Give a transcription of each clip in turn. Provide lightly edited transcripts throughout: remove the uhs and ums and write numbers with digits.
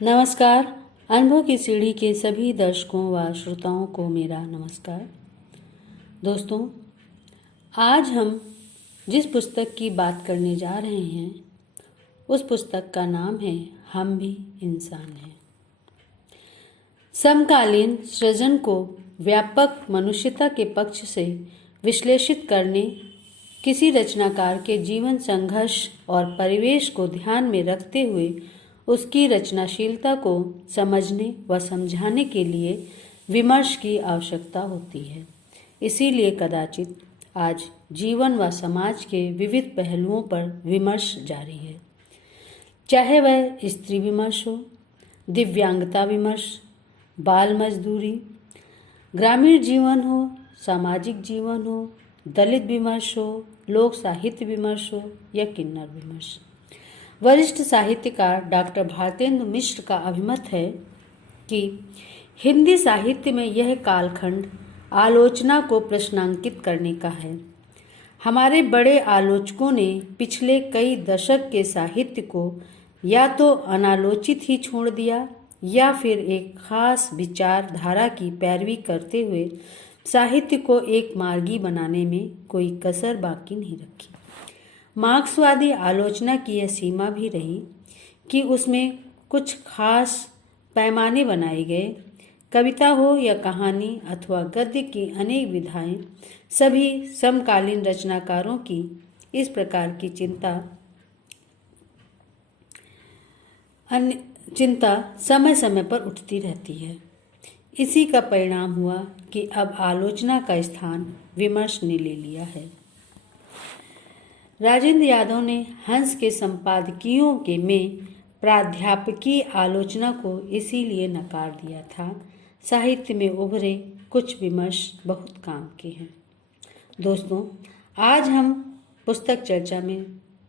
नमस्कार। अनुभव की सीढ़ी के सभी दर्शकों व श्रोताओं को मेरा नमस्कार। दोस्तों, आज हम जिस पुस्तक की बात करने जा रहे हैं उस पुस्तक का नाम है हम भी इंसान हैं। समकालीन सृजन को व्यापक मनुष्यता के पक्ष से विश्लेषित करने, किसी रचनाकार के जीवन संघर्ष और परिवेश को ध्यान में रखते हुए उसकी रचनाशीलता को समझने व समझाने के लिए विमर्श की आवश्यकता होती है। इसीलिए कदाचित आज जीवन व समाज के विविध पहलुओं पर विमर्श जारी है, चाहे वह स्त्री विमर्श हो, दिव्यांगता विमर्श, बाल मजदूरी, ग्रामीण जीवन हो, सामाजिक जीवन हो, दलित विमर्श हो, लोक साहित्य विमर्श हो या किन्नर विमर्श। वरिष्ठ साहित्यकार डॉक्टर भारतेंदु मिश्र का अभिमत है कि हिंदी साहित्य में यह कालखंड आलोचना को प्रश्नांकित करने का है। हमारे बड़े आलोचकों ने पिछले कई दशक के साहित्य को या तो अनालोचित ही छोड़ दिया या फिर एक खास विचारधारा की पैरवी करते हुए साहित्य को एक मार्गी बनाने में कोई कसर बाकी नहीं रखी। मार्क्सवादी आलोचना की यह सीमा भी रही कि उसमें कुछ खास पैमाने बनाए गए। कविता हो या कहानी अथवा गद्य की अनेक विधाएं, सभी समकालीन रचनाकारों की इस प्रकार की चिंता समय समय पर उठती रहती है। इसी का परिणाम हुआ कि अब आलोचना का स्थान विमर्श ने ले लिया है। राजेंद्र यादव ने हंस के संपादकीयों के में प्राध्यापकीय आलोचना को इसीलिए नकार दिया था। साहित्य में उभरे कुछ विमर्श बहुत काम के हैं। दोस्तों, आज हम पुस्तक चर्चा में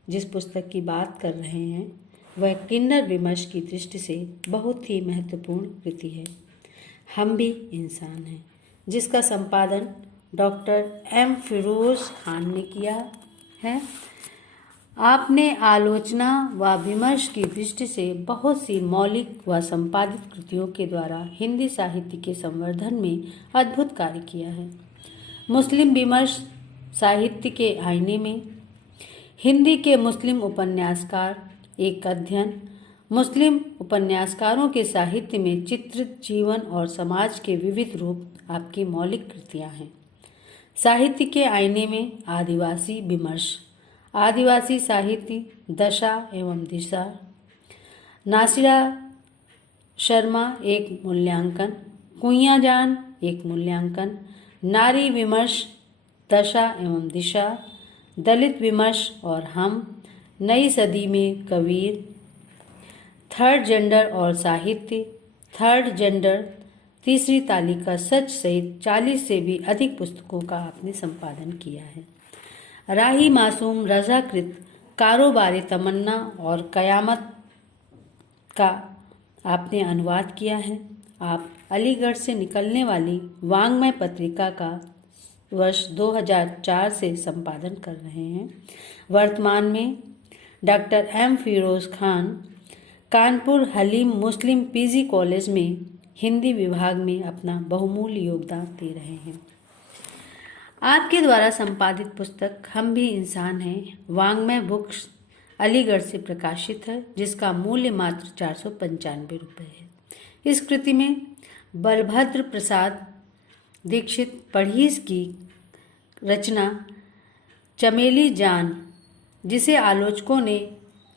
जिस पुस्तक की बात कर रहे हैं वह किन्नर विमर्श की दृष्टि से बहुत ही महत्वपूर्ण कृति है, हम भी इंसान हैं, जिसका संपादन डॉक्टर एम फिरोज खान ने किया है। आपने आलोचना व विमर्श की दृष्टि से बहुत सी मौलिक व संपादित कृतियों के द्वारा हिंदी साहित्य के संवर्धन में अद्भुत कार्य किया है। मुस्लिम विमर्श साहित्य के आईने में, हिंदी के मुस्लिम उपन्यासकार एक अध्ययन, मुस्लिम उपन्यासकारों के साहित्य में चित्रित जीवन और समाज के विविध रूप आपकी मौलिक कृतियां हैं। साहित्य के आईने में आदिवासी विमर्श, आदिवासी साहित्य दशा एवं दिशा, नासिरा शर्मा एक मूल्यांकन, कुइयाँ जान एक मूल्यांकन, नारी विमर्श दशा एवं दिशा, दलित विमर्श और हम, नई सदी में कबीर, थर्ड जेंडर और साहित्य, थर्ड जेंडर, तीसरी तालिका सच सहित 40 से भी अधिक पुस्तकों का आपने संपादन किया है। राही मासूम रजाकृत कारोबारी तमन्ना और कयामत का आपने अनुवाद किया है। आप अलीगढ़ से निकलने वाली वांग्मय पत्रिका का वर्ष 2004 से संपादन कर रहे हैं। वर्तमान में डॉक्टर एम फिरोज खान कानपुर हलीम मुस्लिम पीजी कॉलेज में हिंदी विभाग में अपना बहुमूल्य योगदान दे रहे हैं। आपके द्वारा संपादित पुस्तक हम भी इंसान हैं वांग्मय बुक्स अलीगढ़ से प्रकाशित है, जिसका मूल्य मात्र 495 रुपये है। इस कृति में बलभद्र प्रसाद दीक्षित पढ़ीस की रचना चमेली जान, जिसे आलोचकों ने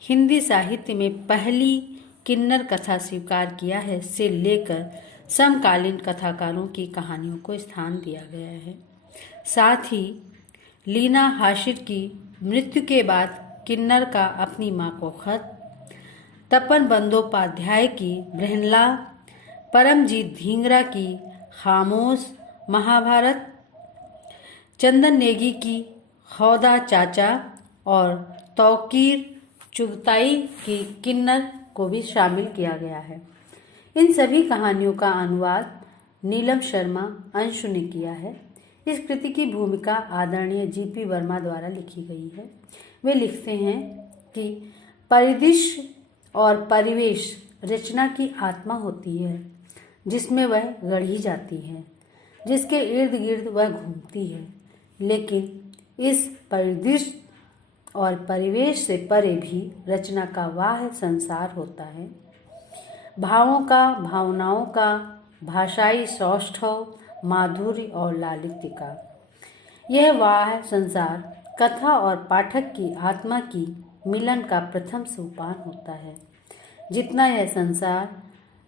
हिंदी साहित्य में पहली किन्नर कथा स्वीकार किया है, से लेकर समकालीन कथाकारों की कहानियों को स्थान दिया गया है। साथ ही लीना हाशिर की मृत्यु के बाद किन्नर का अपनी मां को खत, तपन बंदोपाध्याय की बृहनला, परमजीत धींगरा की खामोश महाभारत, चंदन नेगी की खौदा चाचा और तौकीर चुगताई की किन्नर को भी शामिल किया गया है। इन सभी कहानियों का अनुवाद नीलम शर्मा अंशु ने किया है। इस कृति की भूमिका आदरणीय जीपी वर्मा द्वारा लिखी गई है। वे लिखते हैं कि परिदृश्य और परिवेश रचना की आत्मा होती है, जिसमें वह गढ़ी जाती है, जिसके इर्द गिर्द वह घूमती है। लेकिन इस परिदृश्य और परिवेश से परे भी रचना का वाह संसार होता है, भावों का, भावनाओं का, भाषाई सौष्ठव, माधुर्य और लालित्य का। यह वाह संसार कथा और पाठक की आत्मा की मिलन का प्रथम सोपान होता है। जितना यह संसार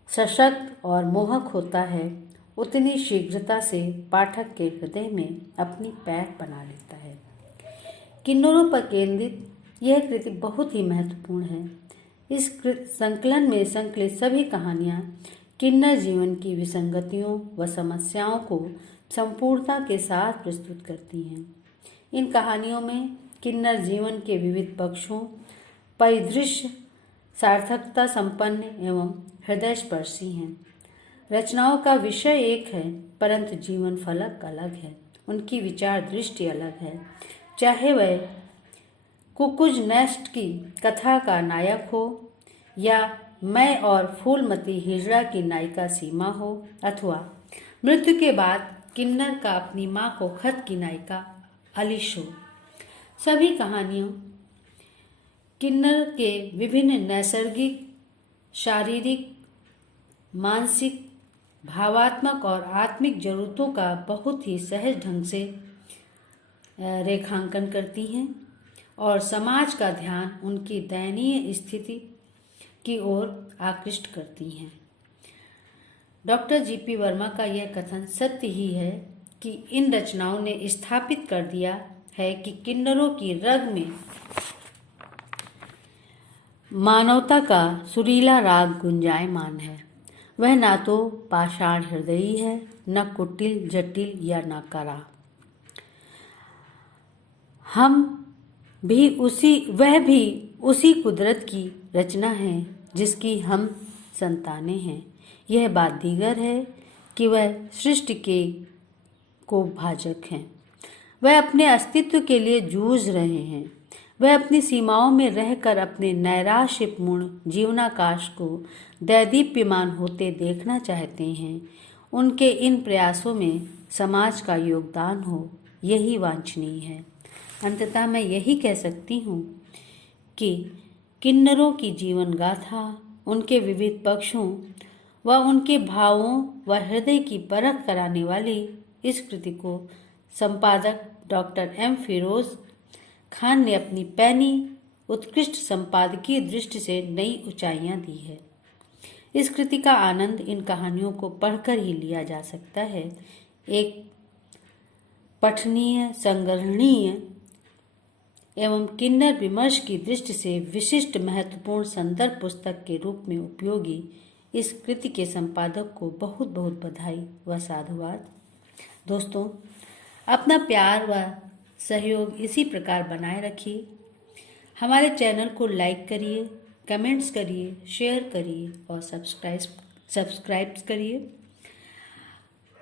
सशक्त और मोहक होता है, उतनी शीघ्रता से पाठक के हृदय में अपनी पैठ बना लेता है। किन्नरों पर केंद्रित यह कृति बहुत ही महत्वपूर्ण है। इस संकलन में संकलित सभी कहानियाँ किन्नर जीवन की विसंगतियों व समस्याओं को संपूर्णता के साथ प्रस्तुत करती हैं। इन कहानियों में किन्नर जीवन के विविध पक्षों, परिदृश्य सार्थकता संपन्न एवं हृदयस्पर्शी हैं। रचनाओं का विषय एक है, परंतु जीवन फलक अलग है, उनकी विचार दृष्टि अलग है। चाहे वह कुकुज नेस्ट की कथा का नायक हो, या मैं और फूलमती हिजड़ा की नायिका सीमा हो, अथवा मृत्यु के बाद किन्नर का अपनी माँ को खत की नायिका अलिश हो, सभी कहानियों किन्नर के विभिन्न नैसर्गिक, शारीरिक, मानसिक, भावात्मक और आत्मिक जरूरतों का बहुत ही सहज ढंग से रेखांकन करती हैं और समाज का ध्यान उनकी दयनीय स्थिति की ओर आकृष्ट करती हैं। डॉक्टर जीपी वर्मा का यह कथन सत्य ही है कि इन रचनाओं ने स्थापित कर दिया है कि किन्नरों की रग में मानवता का सुरीला राग गुंजायमान है। वह ना तो पाषाण हृदयी है, न कुटिल, जटिल या नकारा। वह भी उसी कुदरत की रचना है जिसकी हम संतानें हैं। यह बात दीगर है कि वह सृष्टि के को भाजक हैं। वह अपने अस्तित्व के लिए जूझ रहे हैं। वह अपनी सीमाओं में रहकर अपने नैराश्यपूर्ण जीवनाकाश को दैदीप्यमान होते देखना चाहते हैं। उनके इन प्रयासों में समाज का योगदान हो, यही वांछनीय है। अंततः मैं यही कह सकती हूँ कि किन्नरों की जीवन गाथा, उनके विविध पक्षों व उनके भावों व हृदय की परख कराने वाली इस कृति को संपादक डॉक्टर एम फिरोज खान ने अपनी पैनी उत्कृष्ट संपादकीय दृष्टि से नई ऊंचाइयां दी है। इस कृति का आनंद इन कहानियों को पढ़कर ही लिया जा सकता है। एक पठनीय, संग्रहणीय एवं किन्नर विमर्श की दृष्टि से विशिष्ट महत्वपूर्ण संदर्भ पुस्तक के रूप में उपयोगी इस कृति के संपादक को बहुत बहुत बधाई व साधुवाद। दोस्तों, अपना प्यार व सहयोग इसी प्रकार बनाए रखिए। हमारे चैनल को लाइक करिए, कमेंट्स करिए, शेयर करिए और सब्सक्राइब करिए।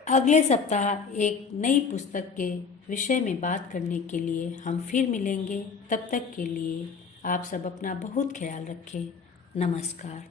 अगले सप्ताह एक नई पुस्तक के विषय में बात करने के लिए हम फिर मिलेंगे। तब तक के लिए आप सब अपना बहुत ख्याल रखें। नमस्कार।